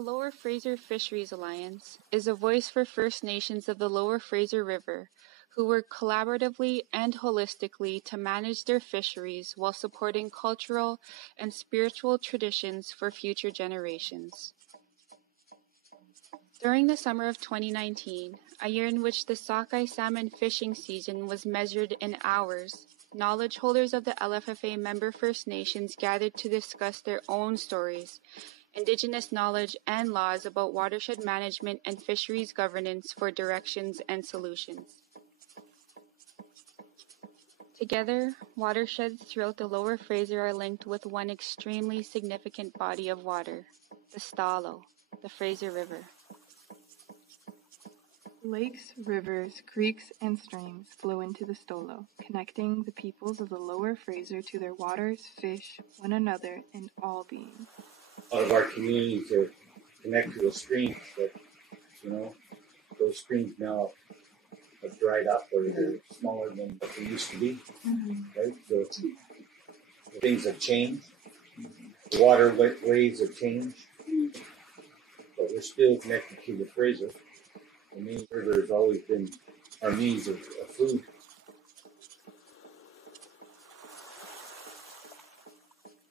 The Lower Fraser Fisheries Alliance is a voice for First Nations of the Lower Fraser River who work collaboratively and holistically to manage their fisheries while supporting cultural and spiritual traditions for future generations. During the summer of 2019, a year in which the sockeye salmon fishing season was measured in hours, knowledge holders of the LFFA member First Nations gathered to discuss their own stories, Indigenous knowledge, and laws about watershed management and fisheries governance for directions and solutions. Together, watersheds throughout the Lower Fraser are linked with one extremely significant body of water, the Stalo, the Fraser River. Lakes, rivers, creeks, and streams flow into the Stolo, connecting the peoples of the Lower Fraser to their waters, fish, one another, and all beings. A lot of our communities are connected to those streams, but, those streams now have dried up or they're smaller than what they used to be, right? So things have changed. The waterways have changed, but we're still connected to the Fraser. The main river has always been our means of food.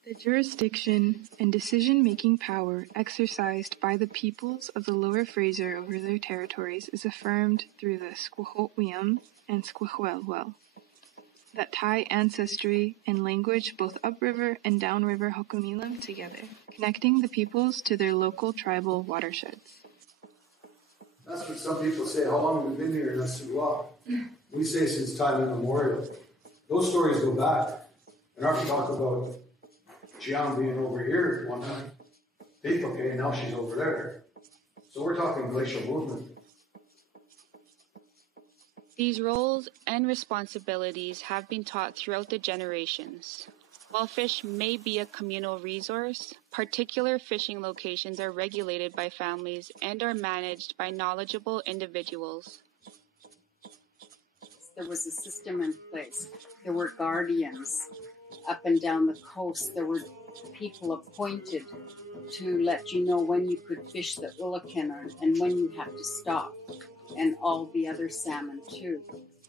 The jurisdiction and decision-making power exercised by the peoples of the Lower Fraser over their territories is affirmed through the sxwōxwiyám and sqwélqwel that tie ancestry and language both upriver and downriver Ho'okame'lam together, connecting the peoples to their local tribal watersheds. That's what some people say, how long have we been here in Sqwélqwəl? We say since time immemorial. Those stories go back. And our talk about ʷəyém being over here one time. Okay, now she's over there. So we're talking glacial movement. These roles and responsibilities have been taught throughout the generations. While fish may be a communal resource, particular fishing locations are regulated by families and are managed by knowledgeable individuals. There was a system in place. There were guardians up and down the coast. There were people appointed to let you know when you could fish the ʷəyém and when you had to stop, and all the other salmon too.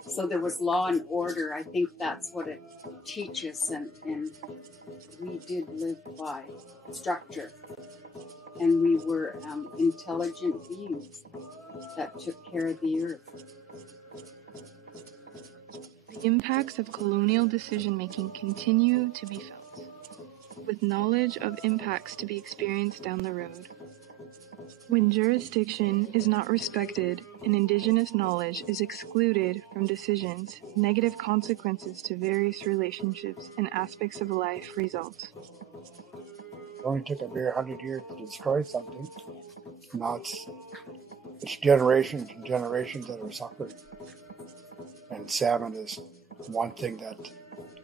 So there was law and order. I think that's what it teaches, and we did live by structure. And we were intelligent beings that took care of the earth. The impacts of colonial decision-making continue to be felt, with knowledge of impacts to be experienced down the road. When jurisdiction is not respected and Indigenous knowledge is excluded from decisions, negative consequences to various relationships and aspects of life result. It only took a bare 100 years to destroy something. Now it's generations and generations that are suffering. And salmon is one thing that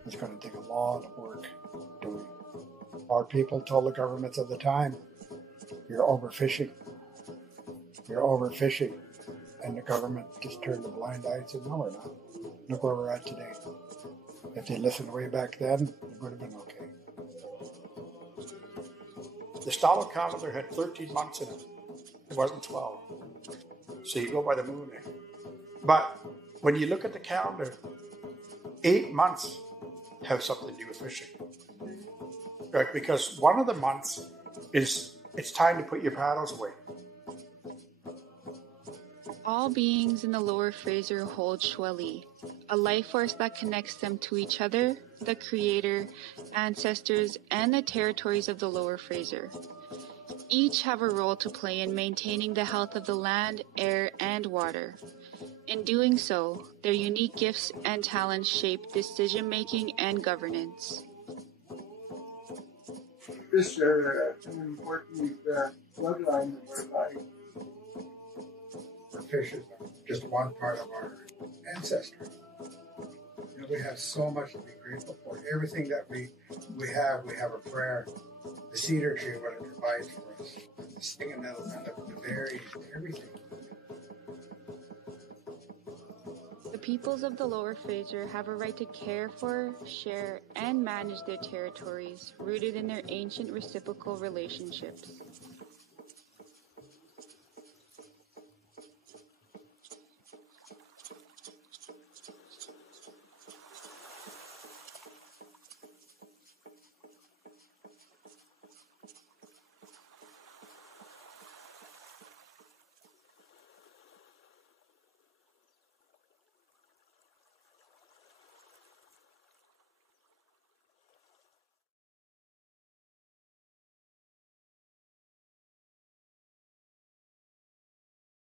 is going to take a lot of work doing. Our people told the governments of the time, you're overfishing. You're overfishing. And the government just turned a blind eye and said, no, we're not. Look where we're at today. If they listened way back then, it would have been okay. The Stalo calendar had 13 months in it. It wasn't 12. So you go by the moon. But when you look at the calendar, 8 months have something to do with fishing. Right? Because one of the months is it's time to put your paddles away. All beings in the Lower Fraser hold sqwélqwəl, a life force that connects them to each other, the Creator, ancestors, and the territories of the Lower Fraser. Each have a role to play in maintaining the health of the land, air, and water. In doing so, their unique gifts and talents shape decision-making and governance. This is an important bloodline that we're fighting. Fish is just one part of our ancestry. We have so much to be grateful for. Everything that we have a prayer. The cedar tree, what it provides for us. The stinging nettle, the berries, everything. The peoples of the Lower Fraser have a right to care for, share, and manage their territories, rooted in their ancient reciprocal relationships.